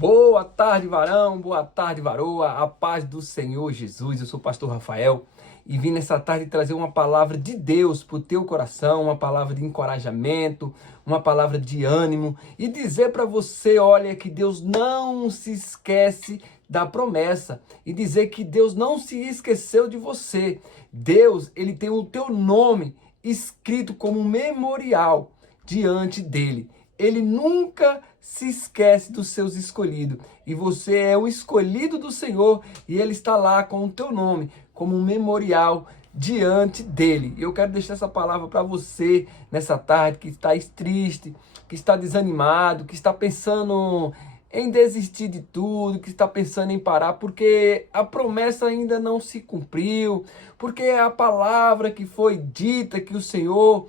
Boa tarde, varão, boa tarde, varoa, a paz do Senhor Jesus. Eu sou o pastor Rafael e vim nessa tarde trazer uma palavra de Deus para o teu coração, uma palavra de encorajamento, uma palavra de ânimo e dizer para você, olha, que Deus não se esquece da promessa e dizer que Deus não se esqueceu de você. Deus, ele tem o teu nome escrito como um memorial diante dele. Ele nunca se esquece dos seus escolhidos. E você é o escolhido do Senhor e ele está lá com o teu nome como um memorial diante dele. E eu quero deixar essa palavra para você nessa tarde que está triste, que está desanimado, que está pensando em desistir de tudo, que está pensando em parar, porque a promessa ainda não se cumpriu, porque a palavra que foi dita que o Senhor,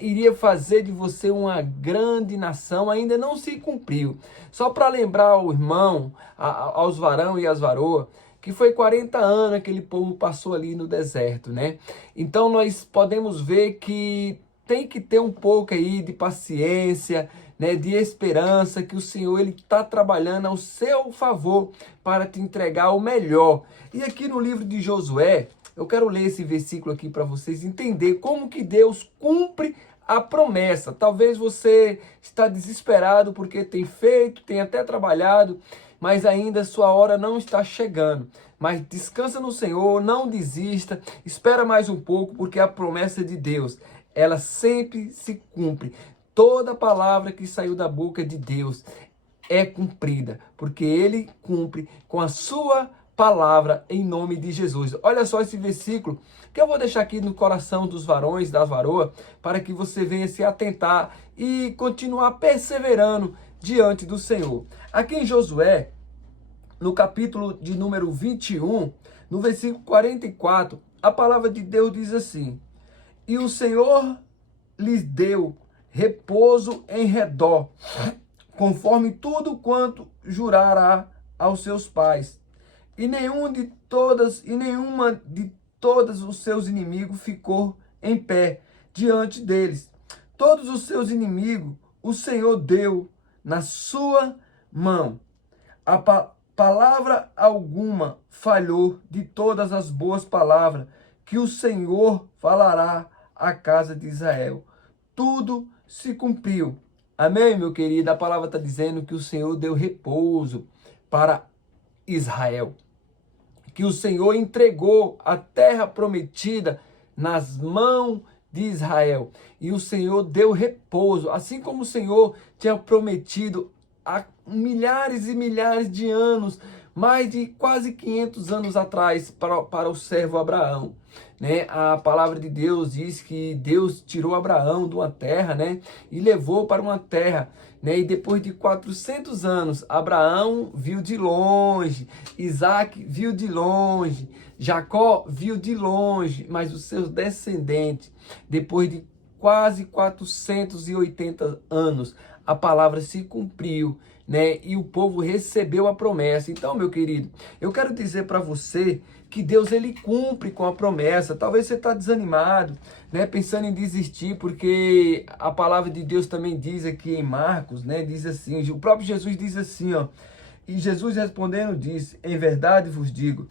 iria fazer de você uma grande nação, ainda não se cumpriu. Só para lembrar ao irmão, aos varão e às varoas, que foi 40 anos aquele povo passou ali no deserto, né? Então nós podemos ver que tem que ter um pouco aí de paciência, de esperança, que o Senhor ele está trabalhando ao seu favor para te entregar o melhor. E aqui no livro de Josué, eu quero ler esse versículo aqui para vocês entender como que Deus cumpre a promessa. Talvez você está desesperado porque tem feito, tem até trabalhado, mas ainda sua hora não está chegando. Mas descansa no Senhor, não desista, espera mais um pouco, porque a promessa de Deus, ela sempre se cumpre. Toda palavra que saiu da boca de Deus é cumprida, porque Ele cumpre com a sua palavra em nome de Jesus. Olha só esse versículo que eu vou deixar aqui no coração dos varões, das varoas, para que você venha se atentar e continuar perseverando diante do Senhor. Aqui em Josué, no capítulo de número 21, no versículo 44, a palavra de Deus diz assim: e o Senhor lhes deu repouso em redor, conforme tudo quanto jurará aos seus pais. E nenhuma de todos os seus inimigos ficou em pé diante deles. Todos os seus inimigos o Senhor deu na sua mão. Palavra alguma falhou de todas as boas palavras que o Senhor falará à casa de Israel. Tudo se cumpriu. Amém, meu querido? A palavra está dizendo que o Senhor deu repouso para Israel, que o Senhor entregou a terra prometida nas mãos de Israel. E o Senhor deu repouso, assim como o Senhor tinha prometido há milhares e milhares de anos, mais de quase 500 anos atrás, para o servo Abraão. A palavra de Deus diz que Deus tirou Abraão de uma terra, e levou para uma terra, e depois de 400 anos, Abraão viu de longe, Isaac viu de longe, Jacó viu de longe, mas os seus descendentes, depois de quase 480 anos, a palavra se cumpriu, e o povo recebeu a promessa. Então, meu querido, eu quero dizer para você que Deus ele cumpre com a promessa. Talvez você está desanimado, pensando em desistir, porque a palavra de Deus também diz aqui em Marcos, diz assim, o próprio Jesus diz assim, e Jesus respondendo disse: em verdade vos digo,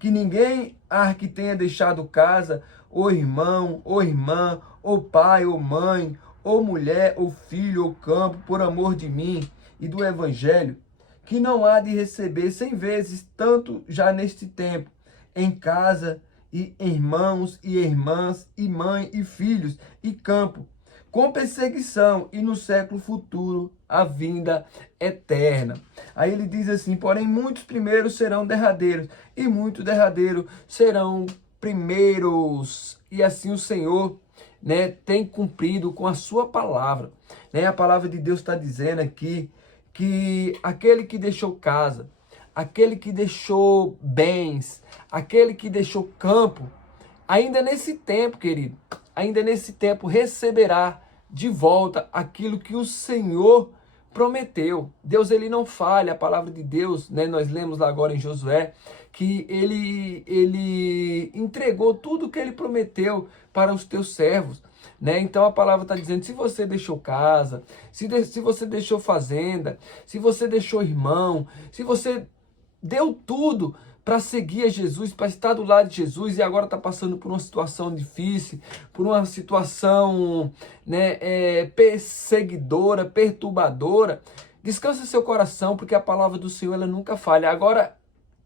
que ninguém há que tenha deixado casa, ou irmão, ou irmã, ou pai, ou mãe, ou mulher, ou filho, ou campo, por amor de mim e do evangelho, que não há de receber 100 vezes tanto já neste tempo, em casa, e irmãos e irmãs, e mãe e filhos, e campo, com perseguição, e no século futuro a vinda eterna. Aí ele diz assim: porém muitos primeiros serão derradeiros, e muitos derradeiros serão primeiros. E assim o Senhor tem cumprido com a sua palavra. A palavra de Deus está dizendo aqui que aquele que deixou casa, aquele que deixou bens, aquele que deixou campo, ainda nesse tempo, querido, ainda nesse tempo receberá de volta aquilo que o Senhor prometeu. Deus ele não falha. A palavra de Deus, nós lemos lá agora em Josué, que ele entregou tudo que ele prometeu para os teus servos. né? Então a palavra está dizendo, se você deixou casa, se você deixou fazenda, se você deixou irmão, se você deu tudo para seguir a Jesus, para estar do lado de Jesus e agora está passando por uma situação difícil, por uma situação, né, perseguidora, perturbadora, descansa seu coração, porque a palavra do Senhor ela nunca falha. Agora,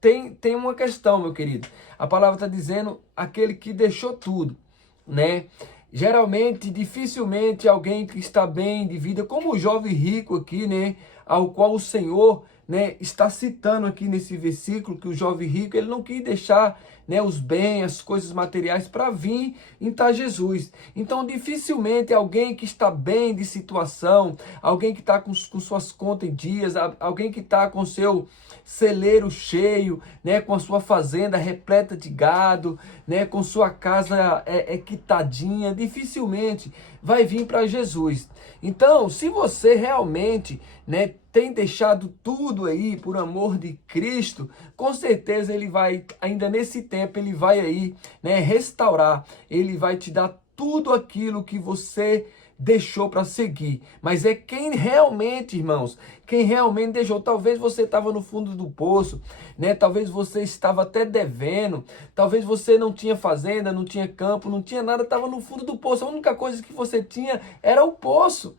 tem uma questão, meu querido. A palavra está dizendo aquele que deixou tudo, né? Geralmente, dificilmente alguém que está bem de vida, como o jovem rico aqui, né? Ao qual o Senhor, né, está citando aqui nesse versículo, que o jovem rico, ele não quis deixar, né, os bens, as coisas materiais para vir em tal Jesus. Então, dificilmente alguém que está bem de situação, alguém que está com suas contas em dias, alguém que está com seu celeiro cheio, né, com a sua fazenda repleta de gado, né, com sua casa quitadinha, dificilmente vai vir para Jesus. Então, se você realmente, né, tem deixado tudo aí por amor de Cristo, com certeza ele vai, ainda nesse tempo, ele vai aí, né, restaurar, ele vai te dar tudo aquilo que você deixou para seguir. Mas é quem realmente, irmãos, quem realmente deixou. Talvez você estava no fundo do poço, né? Talvez você estava até devendo, talvez você não tinha fazenda, não tinha campo, não tinha nada, estava no fundo do poço. A única coisa que você tinha era o poço,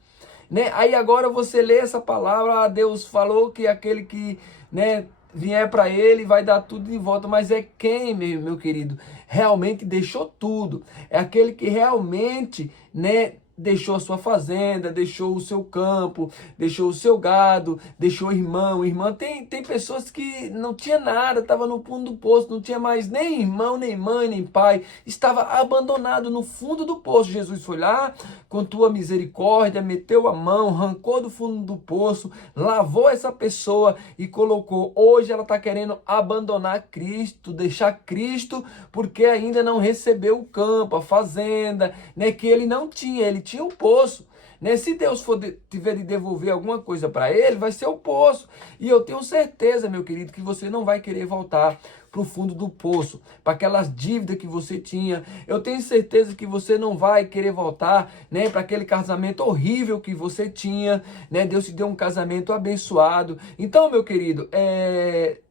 né? Aí agora você lê essa palavra, Deus falou que aquele que, né, vier para ele vai dar tudo de volta. Mas é quem, meu querido, realmente deixou tudo. É aquele que realmente, né, deixou a sua fazenda, deixou o seu campo, deixou o seu gado, deixou irmão, irmã. Tem pessoas que não tinha nada, estava no fundo do poço, não tinha mais nem irmão, nem mãe, nem pai, estava abandonado no fundo do poço. Jesus foi lá, com tua misericórdia, meteu a mão, arrancou do fundo do poço, lavou essa pessoa e colocou. Hoje ela está querendo abandonar Cristo, deixar Cristo, porque ainda não recebeu o campo, a fazenda, né, que ele não tinha, ele tinha um poço, né? Se Deus tiver de devolver alguma coisa para ele, vai ser o poço. E eu tenho certeza, meu querido, que você não vai querer voltar para o fundo do poço, para aquelas dívidas que você tinha. Eu tenho certeza que você não vai querer voltar, né, para aquele casamento horrível que você tinha, né? Deus te deu um casamento abençoado. Então, meu querido,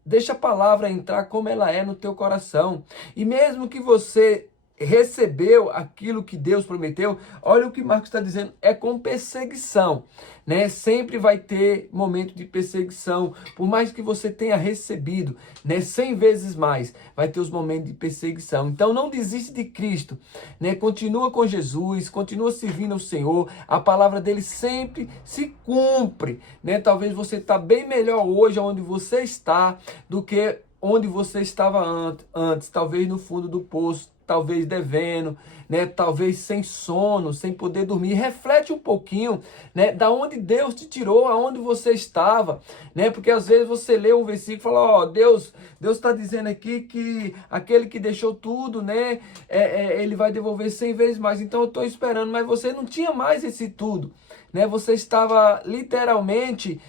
deixa a palavra entrar como ela é no teu coração. E mesmo que você recebeu aquilo que Deus prometeu, olha o que Marcos está dizendo, é com perseguição, né? Sempre vai ter momento de perseguição, por mais que você tenha recebido, né, 100 vezes mais, vai ter os momentos de perseguição. Então não desiste de Cristo, né? Continua com Jesus, continua servindo ao Senhor, a palavra dele sempre se cumpre, né? Talvez você está bem melhor hoje onde você está do que onde você estava antes, talvez no fundo do poço, talvez devendo, né? Talvez sem sono, sem poder dormir. Reflete um pouquinho, né? Da onde Deus te tirou, aonde você estava, né? Porque às vezes você lê um versículo e fala, ó, Deus está dizendo aqui que aquele que deixou tudo, né? Ele vai devolver 100 vezes mais. Então eu estou esperando, mas você não tinha mais esse tudo, né? Você estava literalmente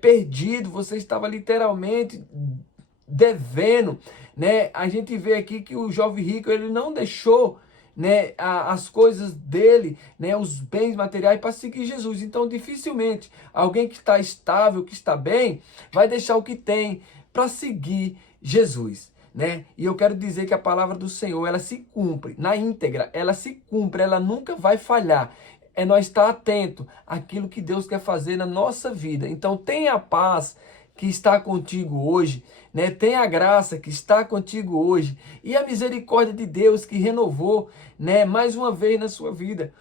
perdido, você estava literalmente devendo, né? A gente vê aqui que o jovem rico, ele não deixou, né, as coisas dele, né, os bens materiais para seguir Jesus. Então dificilmente alguém que está estável, que está bem, vai deixar o que tem para seguir Jesus, né? E eu quero dizer que a palavra do Senhor, ela se cumpre na íntegra, ela se cumpre, ela nunca vai falhar. É nós estar atento àquilo que Deus quer fazer na nossa vida. Então tenha a paz que está contigo hoje, né? Tem a graça que está contigo hoje e a misericórdia de Deus que renovou, né, mais uma vez na sua vida,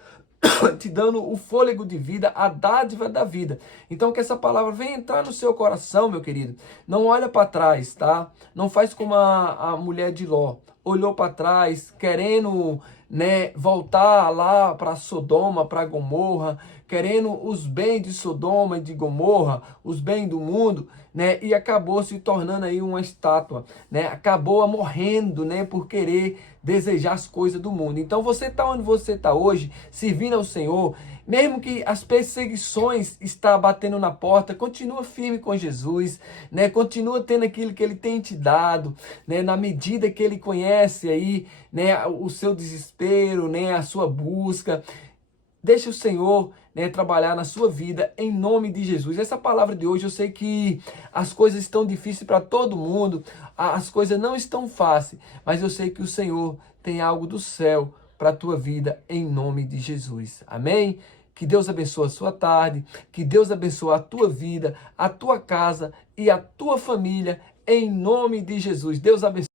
te dando o fôlego de vida, a dádiva da vida. Então que essa palavra venha entrar no seu coração, meu querido. Não olha para trás, tá? Não faz como a mulher de Ló. Olhou para trás, querendo, né, voltar lá para Sodoma, para Gomorra, querendo os bens de Sodoma e de Gomorra, os bens do mundo, né, e acabou se tornando aí uma estátua, né, acabou morrendo, né, por querer desejar as coisas do mundo. Então você está onde você está hoje, servindo ao Senhor, Mesmo que as perseguições estão batendo na porta, continua firme com Jesus, né? Continua tendo aquilo que Ele tem te dado, né? Na medida que Ele conhece aí, né? O seu desespero, né? A sua busca. Deixa o Senhor, né, trabalhar na sua vida em nome de Jesus. Essa palavra de hoje, eu sei que as coisas estão difíceis para todo mundo, as coisas não estão fáceis, mas eu sei que o Senhor tem algo do céu para a tua vida em nome de Jesus. Amém? Que Deus abençoe a sua tarde, que Deus abençoe a tua vida, a tua casa e a tua família em nome de Jesus. Deus abençoe.